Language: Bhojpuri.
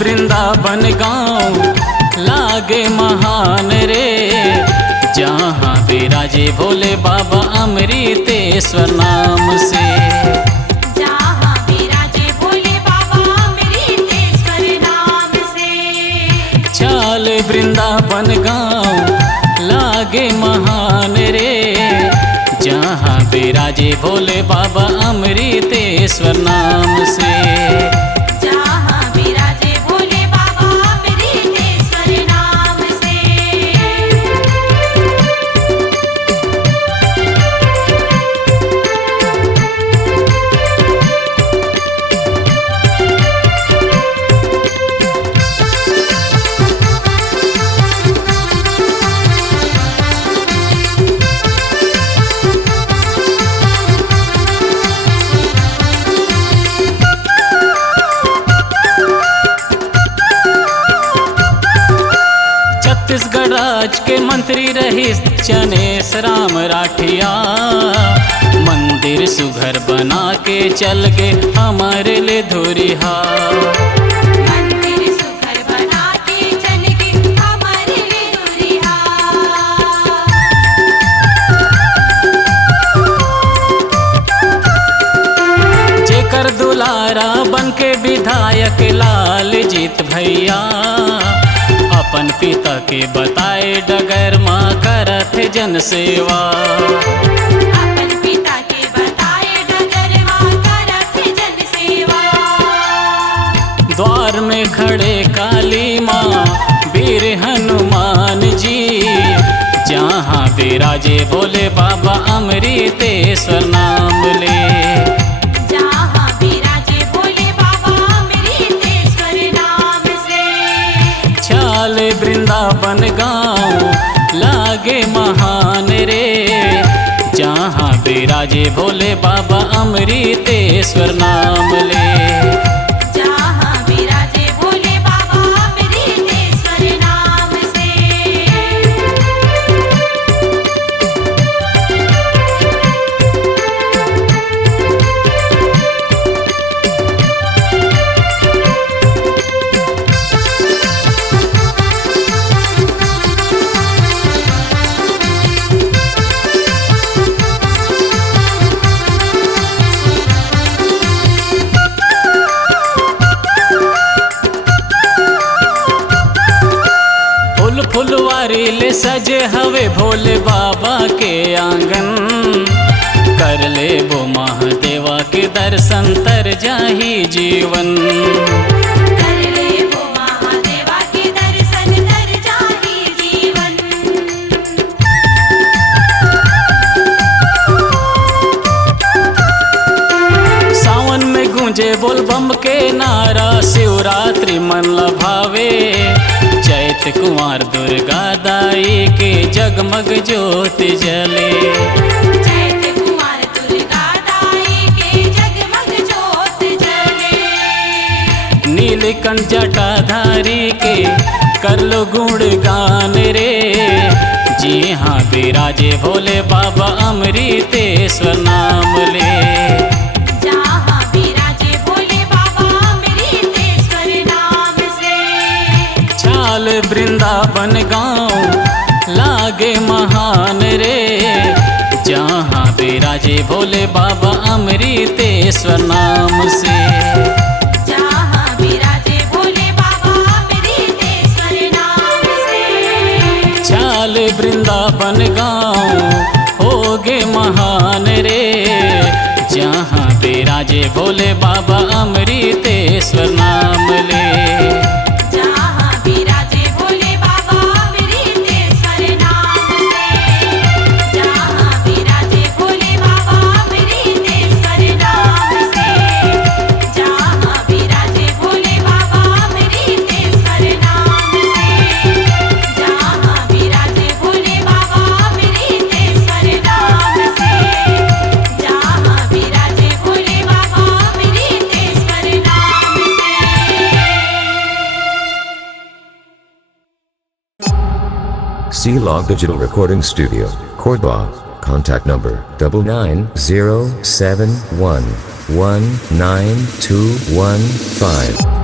वृंदावन गाँव लागे महान रे, जहाँ विराजे भोले बाबा अमृतेश्वर नाम से। जहाँ विराजे भोले बाबा अमृतेश्वर नाम से। चाल वृंदावन गाँव लागे महान रे, जहाँ विराजे भोले बाबा अमृतेश्वर नाम से। जहाँ विराजे भोले बाबा अमृतेश्वर नाम से। छत्तीसगढ़ राज के मंत्री रही चनेश राम राठिया, मंदिर सुघर बना के चल गए हमारे ले धुरिहा। मंदिर सुघर बना के चल गए हमारे ले धुरिहा। जेकर दुलारा बन के विधायक लाल जीत भैया, अपन पिता के बताए डगर माँ करत जन सेवा। अपन पिता के बताए डगर माँ करत जन सेवा। द्वार में खड़े काली माँ वीर हनुमान जी, जहाँ विराजे भोले बाबा अमृतेश्वर नाम ले। जहाँ विराजे भोले बाबा अमृतेश्वर नाम से। चाल वृंदावन गाँव लागे महान रे, जहाँ विराजे भोले बाबा अमृतेश्वर नाम ले। जहाँ विराजे भोले बाबा अमृतेश्वर नाम से। फुलवारी ले सजे हवे भोले बाबा के आंगन, कर ले वो महादेवा के दर्शन तर जाही जीवन। कर ले वो महादेवा के दर्शन तर जाही जीवन। सावन में गूंजे बोल बम के नारा, शिवरात्रि मन लभावे, चैत कुंवर दुर्गा दाई के जगमग ज्योति जले। चैत कुंवर दुर्गा दाई के जगमग ज्योत जले। नीलकंठ जटाधारी के कर लो गुणगान रे, जी हाँ विराजे भोले बाबा अमृतेश्वर नाम ले। जहाँ विराजे भोले बाबा अमृतेश्वर नाम से। चाल वृंदावन गाँव लागे महान रे, जहाँ विराजे भोले बाबा अमृतेश्वर नाम से। जहाँ विराजे भोले बाबा अमृतेश्वर नाम से। चाल वृंदावन गाँव होगे महान रे, जहाँ विराजे भोले बाबा अमृतेश्वर नाम ले। जहाँ विराजे भोले बाबा अमृतेश्वर नाम से। जहाँ विराजे भोले बाबा अमृतेश्वर नाम से। जहाँ विराजे भोले बाबा अमृतेश्वर नाम से। जहाँ विराजे भोले बाबा अमृतेश्वर नाम से। जहाँ विराजे भोले बाबा अमृतेश्वर नाम से। C-Log Digital Recording Studio, Cordoba. Contact number 99071192115.